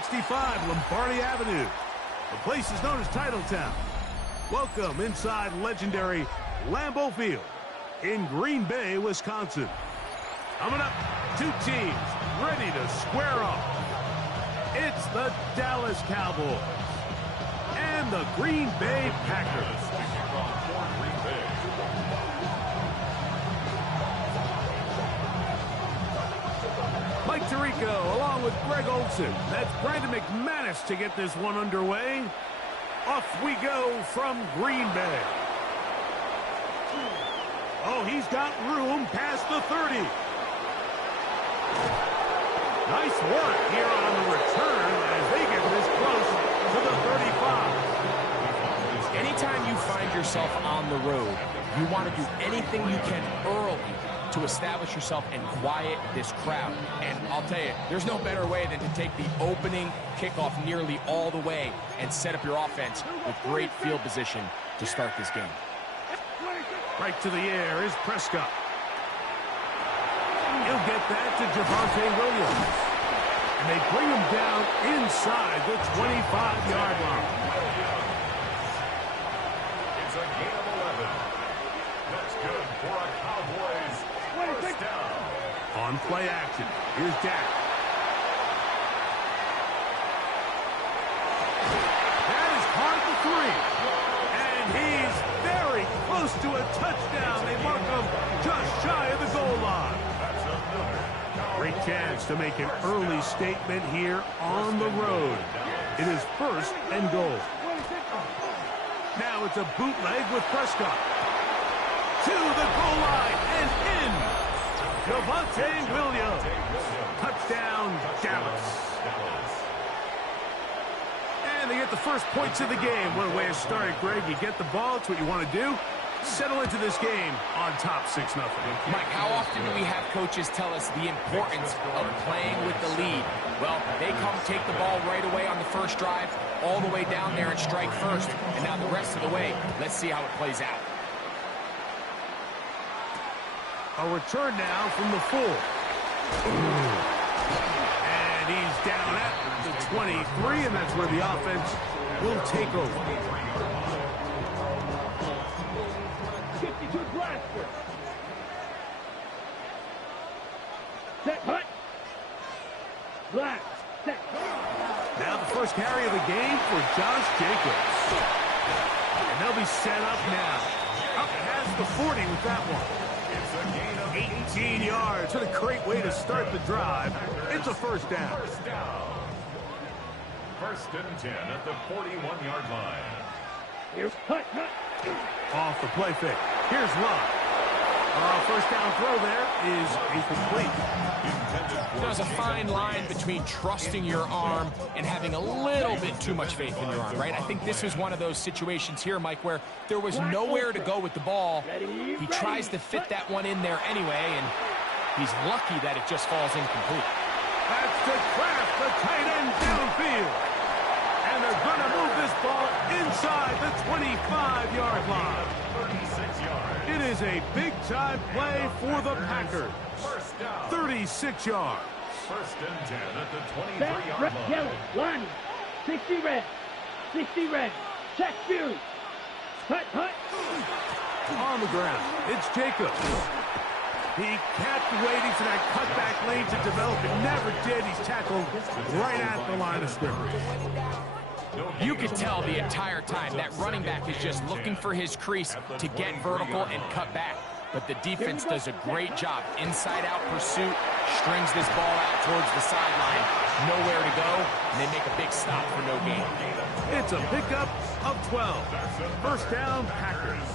65 Lombardi Avenue. The place is known as Titletown. Welcome inside legendary Lambeau Field in Green Bay, Wisconsin. Coming up, two teams ready to square off. It's the Dallas Cowboys and the Green Bay Packers. Mike Tirico along with Greg Olson. That's Brandon McManus to get this one underway. Off we go from Green Bay. Oh, he's got room past the 30. Nice work here on the return as they get this close to the 35. Anytime you find yourself on the road, you want to do anything you can early to establish yourself and quiet this crowd. And I'll tell you, there's no better way than to take the opening kickoff nearly all the way and set up your offense with great field position to start this game. Right to the air is Prescott. He'll get that to Javonte Williams. And they bring him down inside the 25-yard line. It's a gain of 11. That's good for a Cowboys first down. On play action, here's Dak. That is caught at the 3. And he's very close to a touchdown. They mark him just shy of the goal line. Great chance to make an early statement here on the road. It is first and goal. Now it's a bootleg with Prescott. To the goal line and in. Javonte Williams. Touchdown, Dallas. And they get the first points of the game. What a way to start it, Greg. You get the ball. It's what you want to do. Settle into this game on top 6-0. Mike, how often do we have coaches tell us the importance of playing with the lead? Well, they come take the ball right away on the first drive, all the way down there and strike first. And now the rest of the way, let's see how it plays out. A return now from the 4. And he's down at the 23, and that's where the offense will take over. 52 blaster. Set hut. Blast. Set. Now the first carry of the game for Josh Jacobs. And they'll be set up now. Up has the 40 with that one. 18 yards. What a great way to start the drive. It's a first down. First and 10 at the 41-yard line. Here's hut. Off the play fake. Here's Love. First down throw there is incomplete. There's a fine line between trusting your arm and having a little bit too much faith in your arm, right? I think this was one of those situations here, Mike, where there was nowhere to go with the ball. He tries to fit that one in there anyway, and he's lucky that it just falls incomplete. That's to Kraft, the tight end downfield. And they're going to move this ball inside the 25-yard line. 36 yards. It is a big-time play for the Packers. 36 yards. First and 10 at the 23-yard line. Yellow. Line. 60 red. 60 red. Check Fury. Hut. On the ground, it's Jacobs. He kept waiting for that cutback lane to develop. It never did. He's tackled right at the line of scrimmage. You could tell the entire time that running back is just looking for his crease to get vertical and cut back. But the defense does a great job. Inside-out pursuit, strings this ball out towards the sideline. Nowhere to go, and they make a big stop for no gain. It's a pickup of 12. First down, Packers.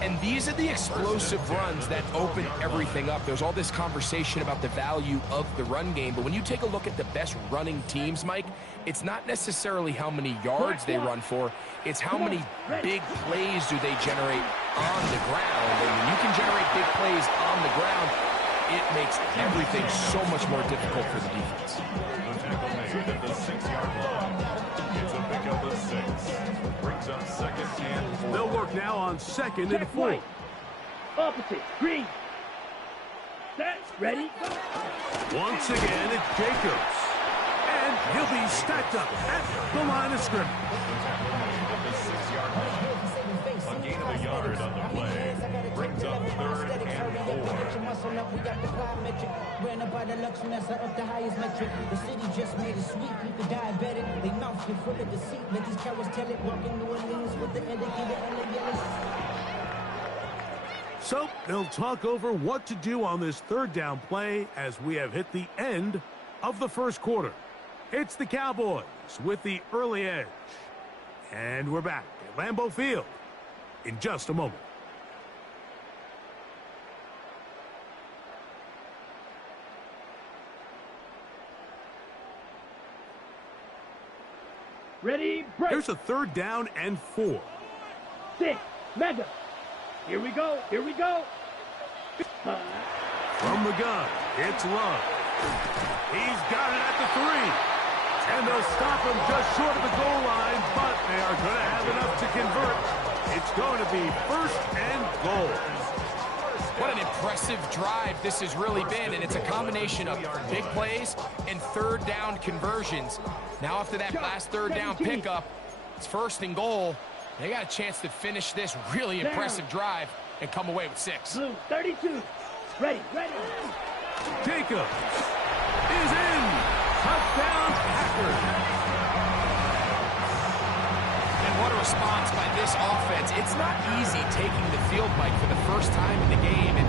And these are the explosive runs that open everything up. There's all this conversation about the value of the run game, but when you take a look at the best running teams, Mike, it's not necessarily how many yards they run for, it's how many big plays do they generate on the ground. And when you can generate big plays on the ground, it makes everything so much more difficult for the defense. The tackle made at the 6-yard line. It's a pickup of 6. Brings up second and 4. They'll work now on second and 4. Opposite. Green. Set. Ready. Once again, it's Jacobs. And He'll be stacked up at the line of scrimmage. The 6-yard line. A gain of a yard on the play. Brings up 3rd and 4. We got the plyometric. Ran up by the Lux Mesa up the highest metric. The city just made it sweet. People diabetic. They mouth get full of deceit. Let these cowards tell it. Walking New Orleans with the indicator and the yellow. So they'll talk over what to do on this 3rd down play as we have hit the end of the first quarter. It's the Cowboys with the early edge. And we're back at Lambeau Field in just a moment. Ready, break. Here's a 3rd down and 4. 6, mega. Here we go. Here we go. From the gun, it's Love. He's got it at the 3. And they'll stop him just short of the goal line, but they are going to have enough to convert. It's going to be 1st and goal. What an impressive drive this has really been, and it's a combination of big plays and 3rd down conversions. Now after that last 3rd down pickup, it's 1st and goal. They got a chance to finish this really impressive drive and come away with 6. Blue, 32. Ready, ready. Jacobs is in. Touchdown, Packers. And what a response by this offense. It's not easy taking the field, Mike, for the first time in the game, and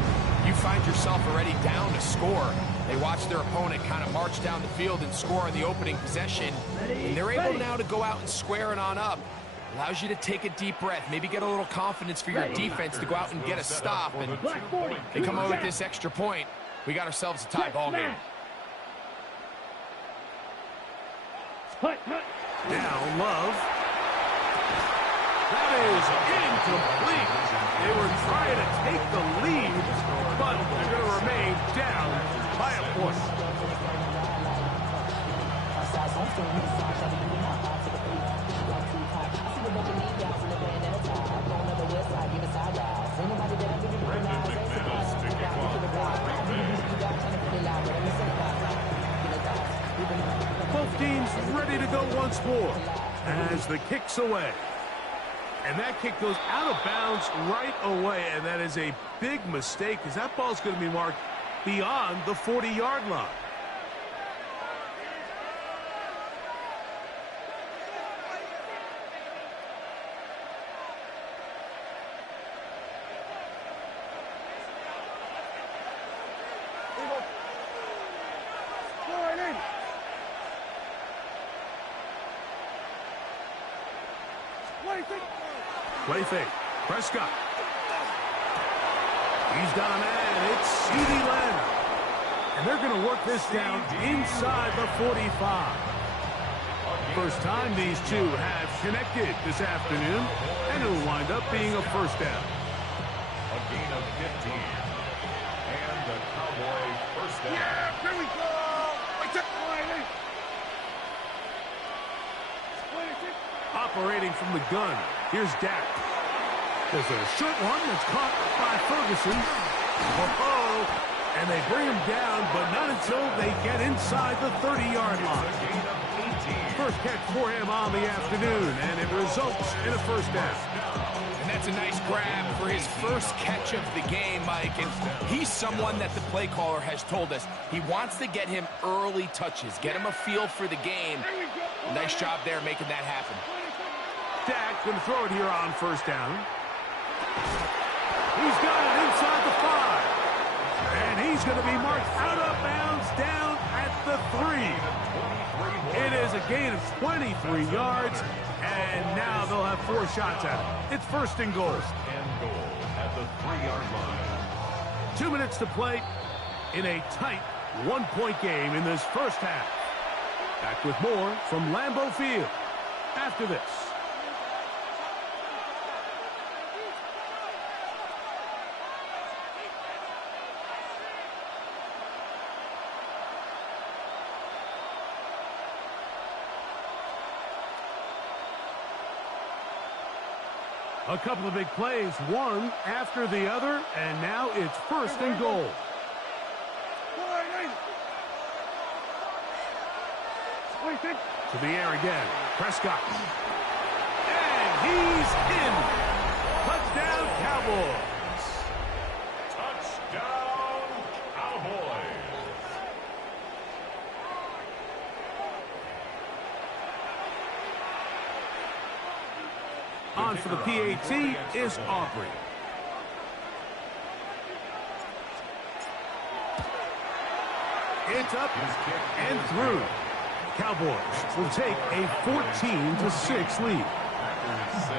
you find yourself already down to score. They watch their opponent kind of march down the field and score on the opening possession. And they're able now to go out and square it on up. Allows you to take a deep breath, maybe get a little confidence for your defense to go out and get a stop. And they come away with this extra point. We got ourselves a tie ball game. Now Love. That is incomplete. They were trying to take the lead, but they're going to remain down by a point. Both teams ready to go once more as the kick's away. And that kick goes out of bounds right away, and that is a big mistake because that ball's going to be marked beyond the 40-yard line. Play fake. Prescott. He's got a man. It's CeeDee Lamb. And they're going to work this down inside the 45. First time these two have connected this afternoon, and it'll wind up being a 1st down. A gain of 15. And the Cowboy 1st down. Yeah, here we go. Operating from the gun. Here's Dak. There's a short one that's caught by Ferguson. Oh, and they bring him down, but not until they get inside the 30-yard line. First catch for him on the afternoon, and it results in a 1st down. And that's a nice grab for his first catch of the game, Mike. And he's someone that the play caller has told us he wants to get him early touches, get him a feel for the game. Nice job there making that happen. Dak going to throw it here on 1st down. He's got it inside the 5. And he's going to be marked out of bounds down at the 3. It is a gain of 23 yards, and now they'll have 4 shots at it. It's 1st and goal. 1st and goal at the 3-yard line. 2 minutes to play in a tight 1-point game in this first half. Back with more from Lambeau Field after this. A couple of big plays, one after the other, and now it's 1st and goal. To the air again. Prescott. And he's in. Touchdown, Cowboys. Touchdown, Cowboys. On for the PAT is Aubrey. It's up and through. Cowboys will take a 14-6 lead. Packers 6.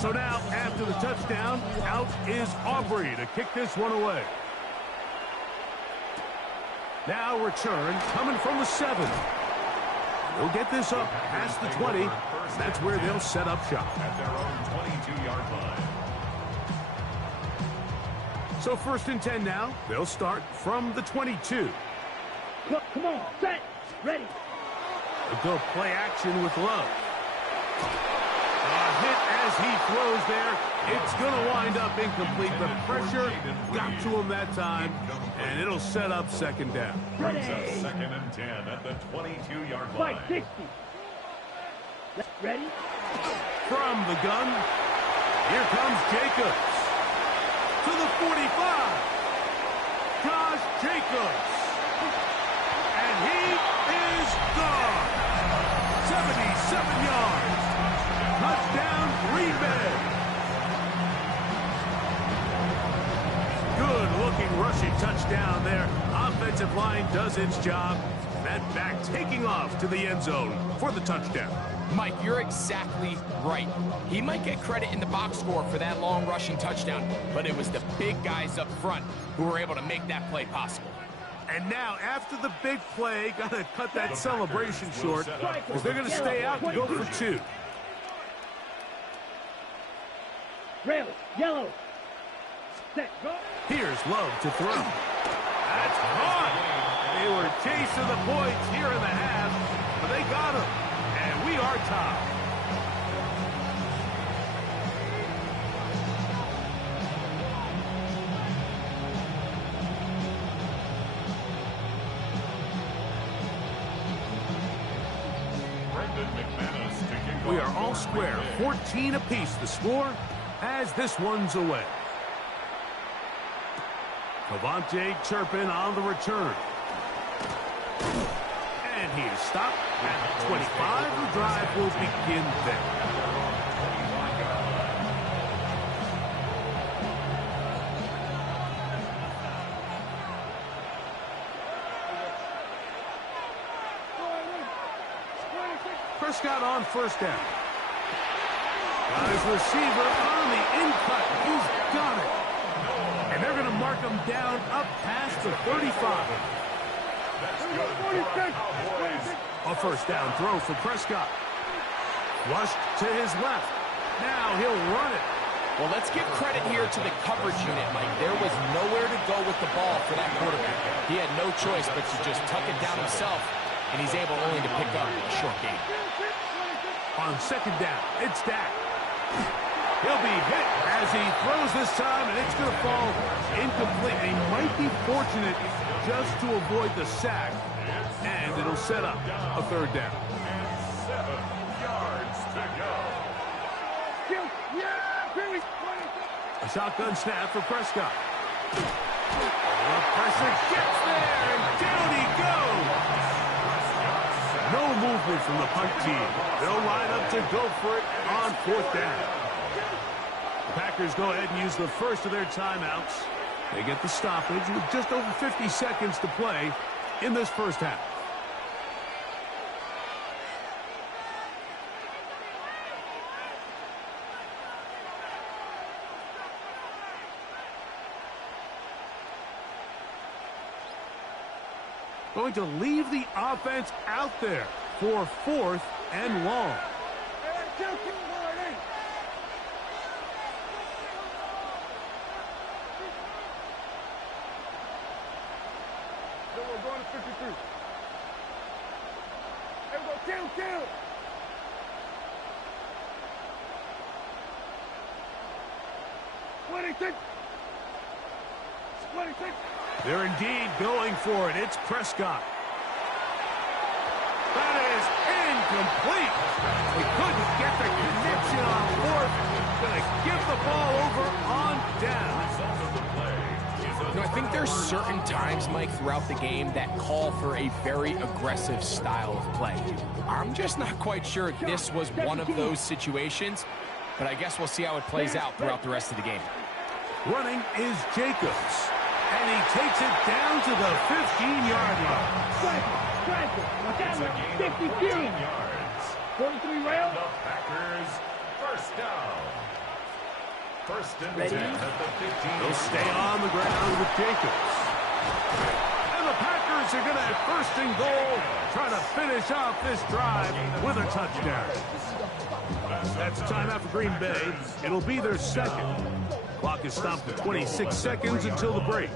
So now, after the touchdown, out is Aubrey to kick this one away. Now return coming from the 7. They'll get this up past the 20. That's where they'll set up shop. At their own 22-yard line. So 1st and 10 now. They'll start from the 22. Come on, set, ready. They'll go play action with Love. A hit as he throws there. It's going to wind up incomplete. The pressure got to him that time, and it'll set up 2nd down. Brings up 2nd and 10 at the 22-yard line. Fight 60. Ready? From the gun, here comes Jacobs. To the 45. Josh Jacobs. And he is gone. 77 yards. Touchdown, Green Bay. Good-looking rushing touchdown there. Offensive line does its job. That back taking off to the end zone for the touchdown. Mike, you're exactly right. He might get credit in the box score for that long rushing touchdown, but it was the big guys up front who were able to make that play possible. And now, after the big play, got to cut that celebration short because they're going to stay out and go for 2. Rail, yellow. Set, go. Here's Love to throw. That's caught. They were chasing the points here in the half, but they got him. And we are tied. We are all square, 14 apiece the score as this one's away. Cavante Turpin on the return. And he is stopped at the 25. The drive will begin there. Prescott on 1st down. Got his receiver on the in-cut. He's got it. And they're going to mark him down up past the 35. A 1st down throw for Prescott. Rushed to his left. Now he'll run it. Well, let's give credit here to the coverage unit, Mike. There was nowhere to go with the ball for that quarterback. He had no choice but to just tuck it down himself, and he's able only to pick up a short gain. On 2nd down, it's Dak. He'll be hit as he throws this time, and it's going to fall incomplete. He might be fortunate just to avoid the sack, and it'll set up a 3rd down. And 7 yards to go. A shotgun snap for Prescott. The pressure gets there, and down he goes. No movement from the punt team. They'll line up to go for it on 4th down. The Packers go ahead and use the first of their timeouts. They get the stoppage with just over 50 seconds to play in this 1st half. Going to leave the offense out there for 4th and long. going to 53. There we go. Kill. 26. They're indeed going for it. It's Prescott. That is incomplete. He couldn't get the connection on fourth. Going to give the ball over on down. You know, I think there's certain times, Mike, throughout the game that call for a very aggressive style of play. I'm just not quite sure this was one of those situations, but I guess we'll see how it plays out throughout the rest of the game. Running is Jacobs, and he takes it down to the 15-yard line. It's a gain of 14 yards. 43 rail. The Packers first down. First and 10 at the 15. They'll stay on the ground with Jacobs. And the Packers are going to have first and goal, trying to finish off this drive with a touchdown. That's timeout for Green Bay. It'll be their second. Clock is stopped at 26 seconds until the break.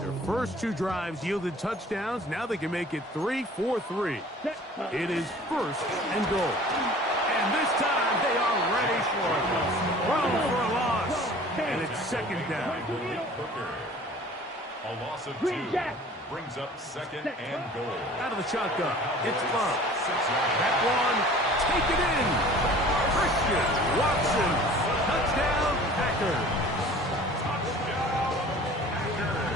Their first two drives yielded touchdowns. Now they can make it 3-4-3. It is first and goal. And this time they are ready for it. Thrown for a loss. And it's second down. A loss of 2 brings up second and goal. Out of the shotgun, it's Love. That one, take it in. Christian Watson. Touchdown, Packers.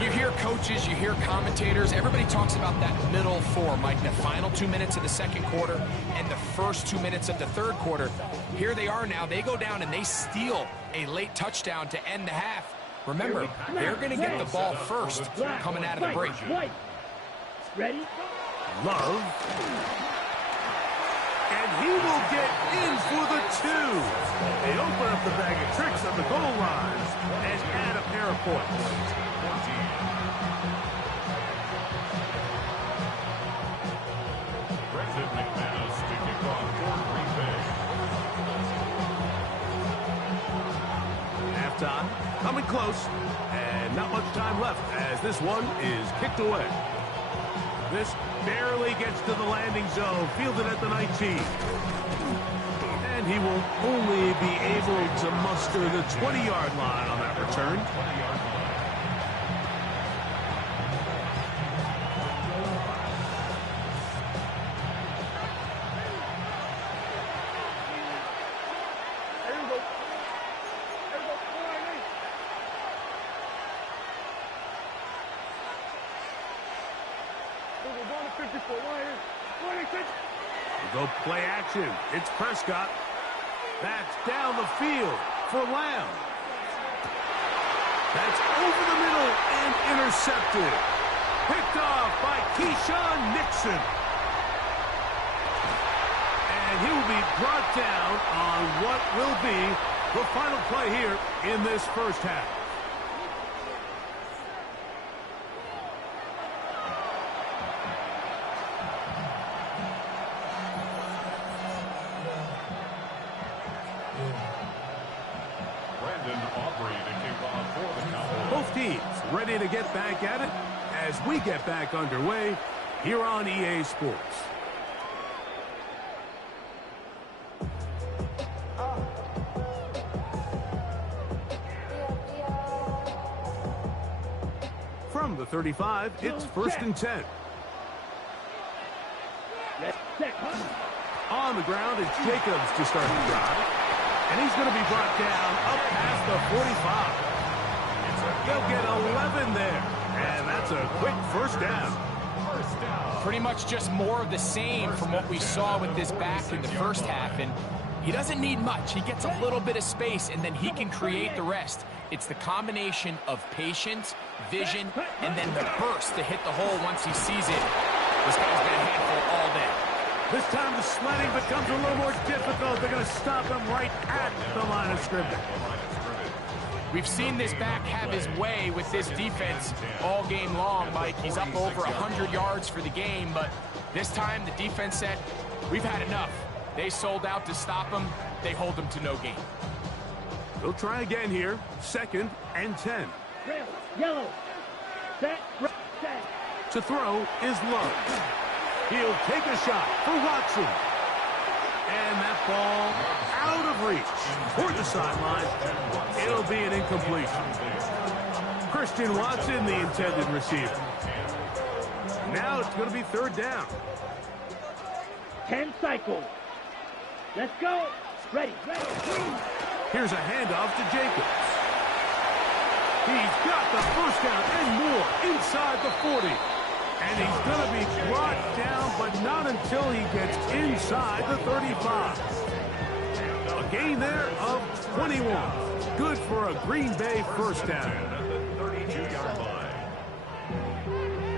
You hear coaches, you hear commentators, everybody talks about that middle four, Mike, the final 2 minutes of the second quarter and the first 2 minutes of the third quarter. Here they are now. They go down and they steal a late touchdown to end the half. Remember, they're going to get the ball first coming out of the break. Ready? Love. And he will get in for the 2. They open up the bag of tricks on the goal line and add a pair of points. Halftime, coming close, and not much time left as this one is kicked away. This barely gets to the landing zone, fielded at the 19. And he will only be able to muster the 20-yard line on that return. Go play action. It's Prescott. That's down the field for Lamb. That's over the middle and intercepted. Picked off by Keyshawn Nixon. And he will be brought down on what will be the final play here in this first half. Both teams ready to get back at it as we get back underway here on EA Sports. From the 35, it's first and 10. On the ground, it's Jacobs to start the drive. And he's going to be brought down up past the 45. They'll get 11 there. And that's a quick first down. Pretty much just more of the same from what we saw with this back in the first half. And he doesn't need much. He gets a little bit of space, and then he can create the rest. It's the combination of patience, vision, and then the burst to hit the hole once he sees it. This guy's been a handful all day. This time the sledding becomes a little more difficult. They're going to stop him right at the line of scrimmage. We've seen this back have his way with this defense all game long, Mike. He's up over 100 yards for the game, but this time the defense said, we've had enough. They sold out to stop him. They hold him to no gain. They'll try again here. 2nd and 10. Red, yellow. Set, set. To throw is Love. He'll take a shot for Watson. And that ball out of reach toward the sideline. It'll be an incompletion. Christian Watson, the intended receiver. Now it's going to be 3rd down. 10 cycles. Let's go. Ready, ready. Here's a handoff to Jacobs. He's got the first down and more inside the 40. And he's going to be brought down, but not until he gets inside the 35. A gain there of 21. Good for a Green Bay first down.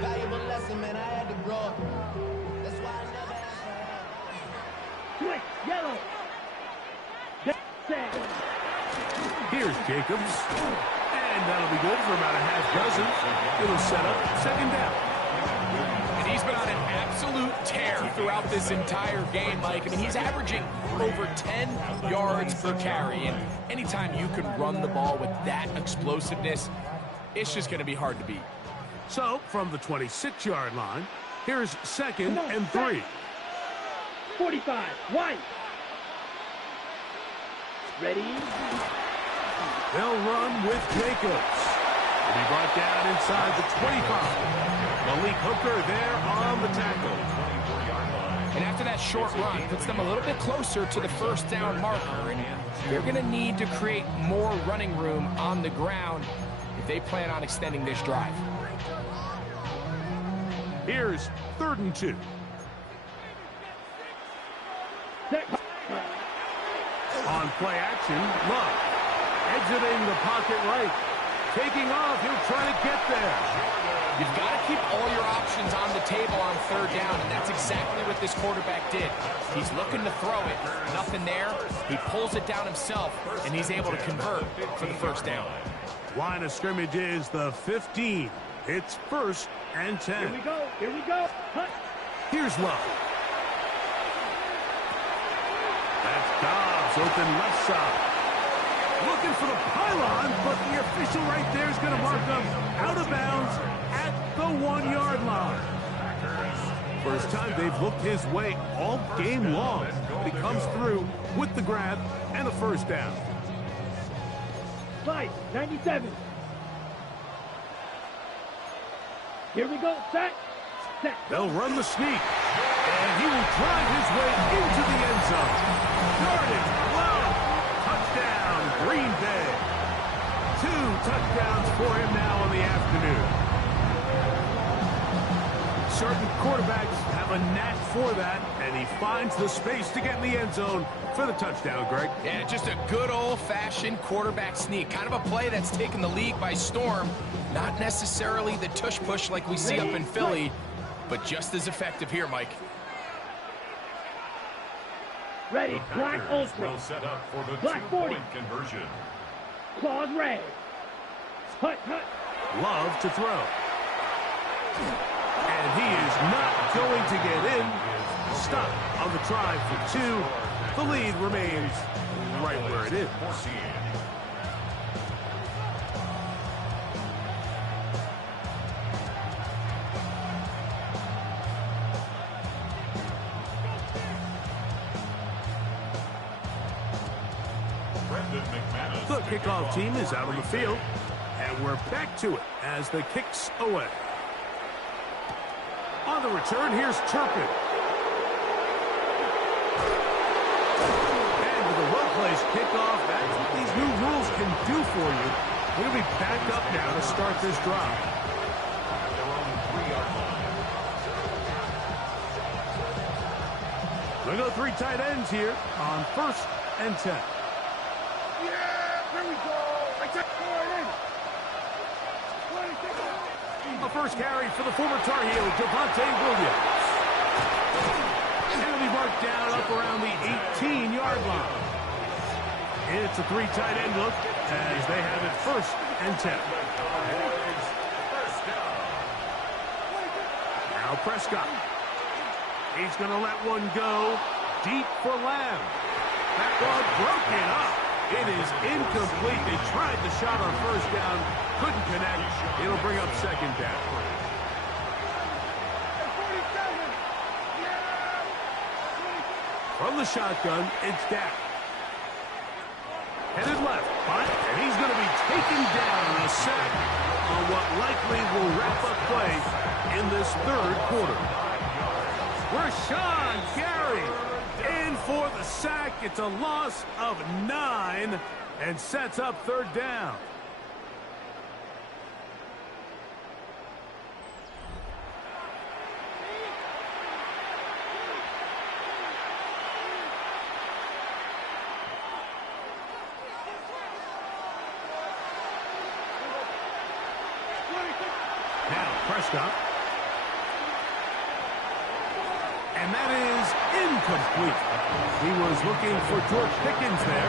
Valuable lesson, man. I had to grow up. That's why I never asked for help. Switch, yellow. Set. Here's Jacobs. And that'll be good for about a half dozen. It'll set up 2nd down. And he's been on an absolute tear throughout this entire game, Mike. I mean, he's averaging over 10 yards per carry. And anytime you can run the ball with that explosiveness, it's just going to be hard to beat. So, from the 26-yard line, here's 2nd and 3. 45, white. Ready? They'll run with Jacobs. He'll be brought down inside the 25. Malik Hooker there on the tackle. And after that short run, puts them a little bit closer to the first down marker. And they're going to need to create more running room on the ground if they plan on extending this drive. Here's 3rd and 2. On play action, Love. Exiting the pocket right. Taking off, he'll try to get there. You've got to keep all your options on the table on 3rd down, and that's exactly what this quarterback did. He's looking to throw it. Nothing there. He pulls it down himself, and he's able to convert for the first down. Line of scrimmage is the 15. It's 1st and 10. Here we go. Here we go. Cut. Here's Love. That's Dobbs, open left side. Looking for the pylon, but the official right there is going to mark him out of bounds at the 1-yard line. First time they've looked his way all game long. He comes through with the grab and a first down. 97. Here we go. Set. Set. They'll run the sneak. And he will drive his way into the end zone. Yardage, Love. Touchdown, Green Bay. 2 touchdowns for him now in the afternoon. Certain quarterbacks have a knack for that, and he finds the space to get in the end zone for the touchdown, Greg. Yeah, just a good old-fashioned quarterback sneak. Kind of a play that's taken the league by storm. Not necessarily the tush-push like we see up in Philly, but just as effective here, Mike. Ready. Black ultra. Will set up for the Black 40. two-point conversion. Claws red. Hut, hut. Love to throw. And he is not going to get in. Stop on the try for 2. The lead remains right where it is. The kickoff team is out on the field, and we're back to it as the kicks away. On the return, here's Turpin. And with a well-placed kickoff, that's what these new rules can do for you. We're going to be back up now to start this drive. We're going to go 3 tight ends here on 1st and 10. The first carry for the former Tar Heel, Javonte Williams. And he'll be marked down up around the 18-yard line. It's a 3 tight end look, as they have it 1st and 10. Now Prescott. He's going to let one go deep for Lamb. That ball broken up. It is incomplete. They tried the shot on 1st down. Couldn't connect. It'll bring up 2nd down. From the shotgun, it's Dak. Headed left, and he's going to be taken down on a sack on what likely will wrap up play in this 3rd quarter. Rashawn Gary in for the sack. It's a loss of 9 and sets up 3rd down. Now Prescott. And that is incomplete. He was looking for George Pickens there.